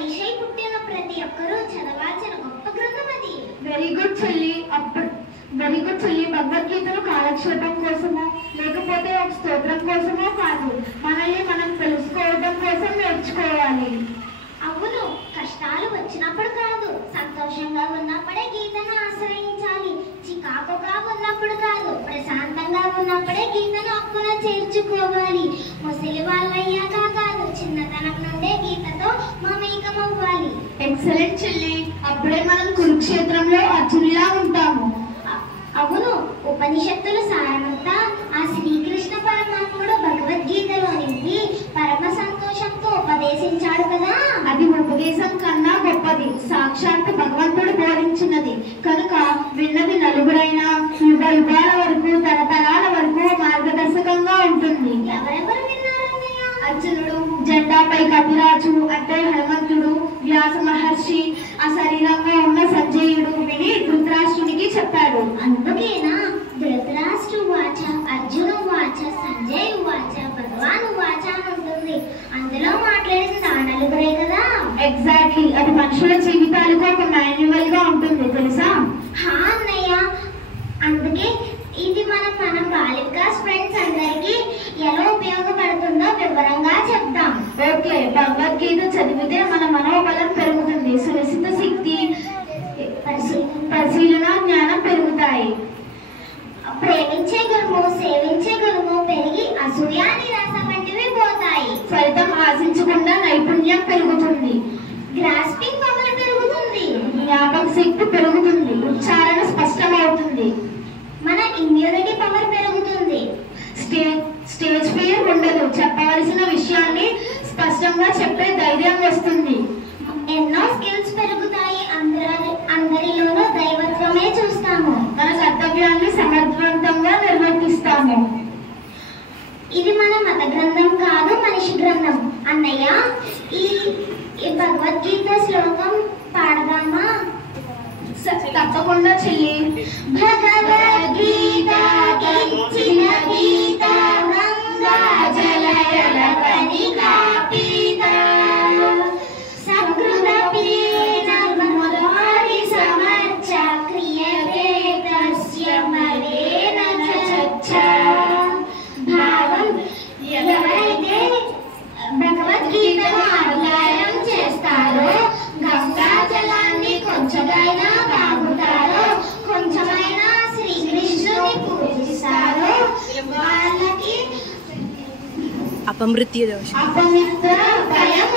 మనిషి పుట్టిన ప్రతి ఒక్కరూ చదవాల్సిన గొప్ప గ్రంథం అది. వెరీ గుడ్ చెల్లి. భగవద్గీతను కాలక్షేపం కోసమో లేకపోతే ఒక స్తోత్రం కోసమో కాదు, మనల్ని మనం తెలుసుకోవడం కోసం నేర్చుకోవాలి. అవును, కష్టాలు వచ్చినప్పుడు కాదు, సంతోషంగా ఉన్నప్పుడే గీతను ఆశ్రయించాలి. చికాకుగా ఉన్నప్పుడు కాదు, ప్రశాంతంగా ఉన్నప్పుడే గీతను హక్కున చేర్చుకోవాలి. ముసలి వాళ్ళయ్యాక కాదు, చిన్నతనం నుండే గీతతో మమేకమవ్వాలి. ఎక్సలెంట్ చెల్లి. అప్పుడే మనం కురుక్షేత్రంలో అర్జునులా ఉంటాము. అవును, ఉపనిషత్తుల సారమంతా ఆ శ్రీకృష్ణ పరమాత్ముడు భగవద్గీతలో నింపి పరమ సంతోషంతో ఉపదేశించాడు కదా. అది ఉపదేశం కన్నా గొప్పది, సాక్షాత్ భగవంతుడు బోధించినది కనుక విన్నది నలుగురైనా యుగ యుగాల వరకు తరతరాల వరకు మార్గదర్శకంగా ఉంటుంది. ఎవరెవరు విన్నారన్నయ్య? అర్జునుడు, జెండాపై కపిరాజు అంటే హనుమంతుడు, వ్యాస మహర్షి, అశరీరంగా ఉన్న సంజయుడు విని ధృతరాష్ట్రునికి చెప్పాడు. అందుకేనా ధృతరాష్ట్ర వాచ, అర్జున వాచ, సంజయ్ వాచ, భగవాన్ వాచ ఉంటుంది. అందులో మాట్లాడింది ఆ నలుగురే కదా. ఎగ్జాక్ట్లీ. అది మనుషుల జీవితాలకు ఒక మాన్యువల్ గా ఉంటుంది తెలుసా? హా అన్నయ్య, అందుకే ఇది మన బాలికాస్ ఫ్రెండ్స్ అందరికి ఎలా ఉపయోగపడుతుందో వివరంగా చెప్దాం. ఓకే, భగవద్గీత చదివితే మన మనోబలం పెరుగుతుంది, సునిశ్చిత శక్తి, పరిశీలన జ్ఞానం పెరుగుతాయి. ప్రేమించే గుణము, సేవించే గుణము పెరిగి అసూయ నిరాశ వంటివి పోతాయి. ఫలితం ఆశించకుండా నైపుణ్యం పెరుగుతుంది, గ్రాస్పింగ్ పవర్ పెరుగుతుంది, జ్ఞాపక శక్తి పెరుగుతుంది, ఉచ్చారణ స్పష్టమవుతుంది, మన ఇమ్యూనిటీ పవర్ పెరుగుతుంది. స్టేజ్ ఫియర్ ఉండదు, చెప్పవలసిన విషయాన్ని స్పష్టంగా చెప్పే ధైర్యం వస్తుంది. ఎన్నో స్కిల్స్ పెరుగుతాయి. అందరిలోనూ దైవత్వమే చూస్తాము. మన కర్తవ్యాన్ని సమర్థవంతంగా నిర్వర్తిస్తాము. ఇది మన మత గ్రంథం కాదు, మనిషి గ్రంథం. అన్నయ్య, ఈ భగవద్గీత శ్లోకం పాడదామా? తప్పకుండా చెల్లి. భగవద్గీత ఇచ్చిన గీత గంగా జలయల కణికా పీత సకృత పీన మురారి సమర్చ క్రియతే తస్య మరేణ చచ్చ. భావం, ఎవరైతే భగవద్గీతను అధ్యయనం చేస్తారో, గంగా జలాన్ని కొంచెమైనా తాగుతారో, కొంచెమైనా శ్రీకృష్ణుని పూజిస్తారో వాళ్ళకి అపమృత్యు దోషం అపమృత్యు భయం